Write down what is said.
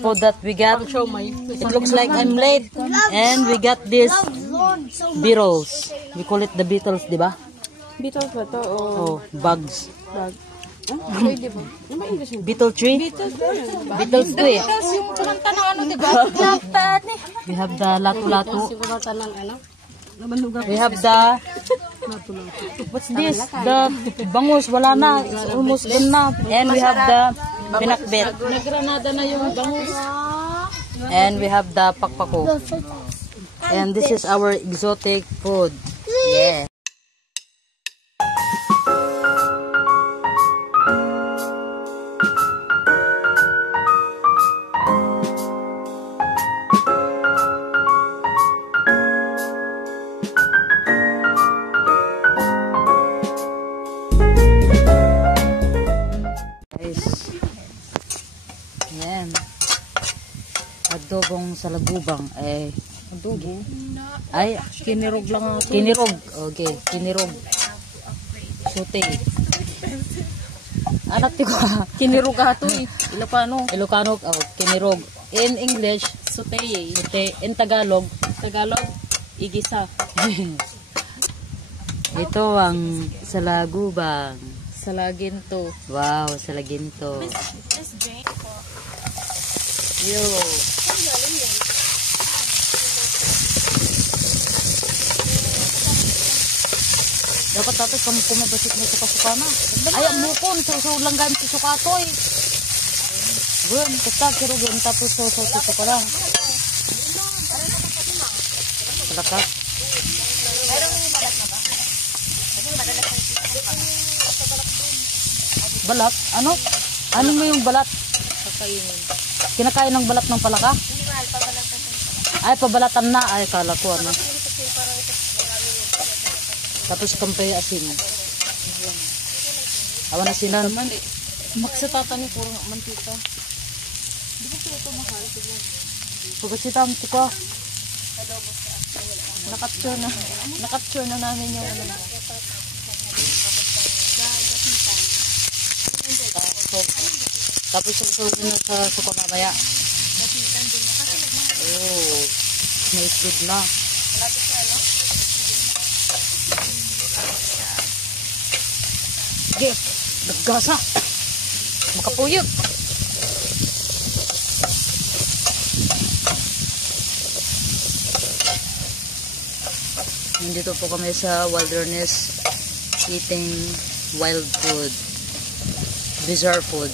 food that we got. It looks like I'm late. And we got this beetles. We call it the beetles, di ba? Beetles ba to? Oh, bugs. Bag. Beetle tree? Beetles to eh. Yung kumanta ng ano, diba? We have the lato-lato. Ano? We have the... What's this? The bangus. Wala na. It's almost gone na. And we have the pinakbet. Nagranada na yung bangus. And we have the pakpako. And this is our exotic food. Yeah. Yan. Adobong salagubang. Adobo? Ay, kinirog lang. Kinirog. Okay, kinirog. Sote. Anak ti ko. Kinirog ato eh. Ilocano. Ilocano. Oh, kinirog. In English, Sote. sote. In Tagalog, Tagalog, igisa. ito ang salagubang. Salaginto. Wow, salaginto. Yo. Dapat tapos kamu kumabasit mo suka-suka na. Ayaw mo ko, susulanggan si sukatoy. Gun, kita kirugun tapos susuka lang. Salakat. Balat? Ano? Ano mo yung balat? Kakainin. Kinakain ng balat ng palaka? Ay, pabalatan na. Ay, kala ko ano. Tapos kampay asin. Awan asinan. Magsatata ni puro mantika. Di ba ito mahal? Pagkasitam ko. Nakapture na namin yung ano. Tapos susugin na sa suka mamaya. Oh, smells good na. Sige, naggasa. Makapuyog. Nandito po kami sa wilderness eating wild food. Bizarre food.